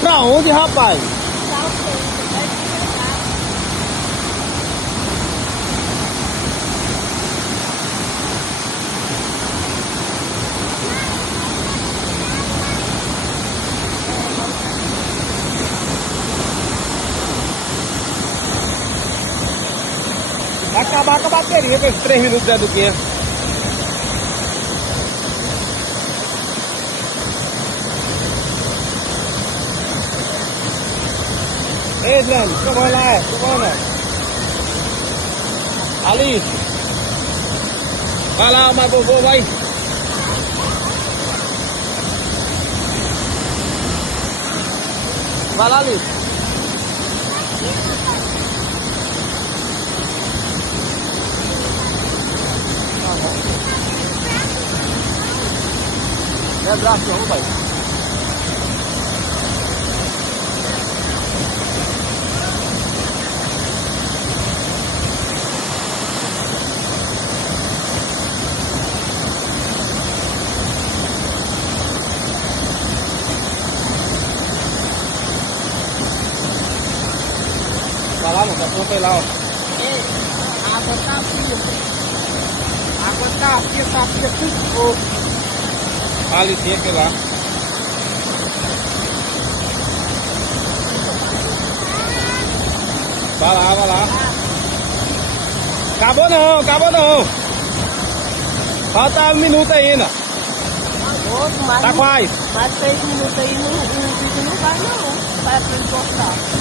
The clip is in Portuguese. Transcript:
pra onde, rapaz? Vai acabar com a bateria com esses 3 minutos, Zé Duquinha. Ei, Zane, come on lá, come on lá. Ali. Vai lá, mas vovô, vai. Vai lá, ali. É braço, não, pai. Vai lá, moça, aponta aí lá, ó. Ei, a água tá fria. A água tá fria tudo pouco. Ali tem aquele lá. Vai lá, vai lá. Acabou não, acabou não. Falta 1 minuto ainda. Outro, mais Tá quase. mais 6 minutos aí, o vídeo não vai não. Vai pra ele cortar.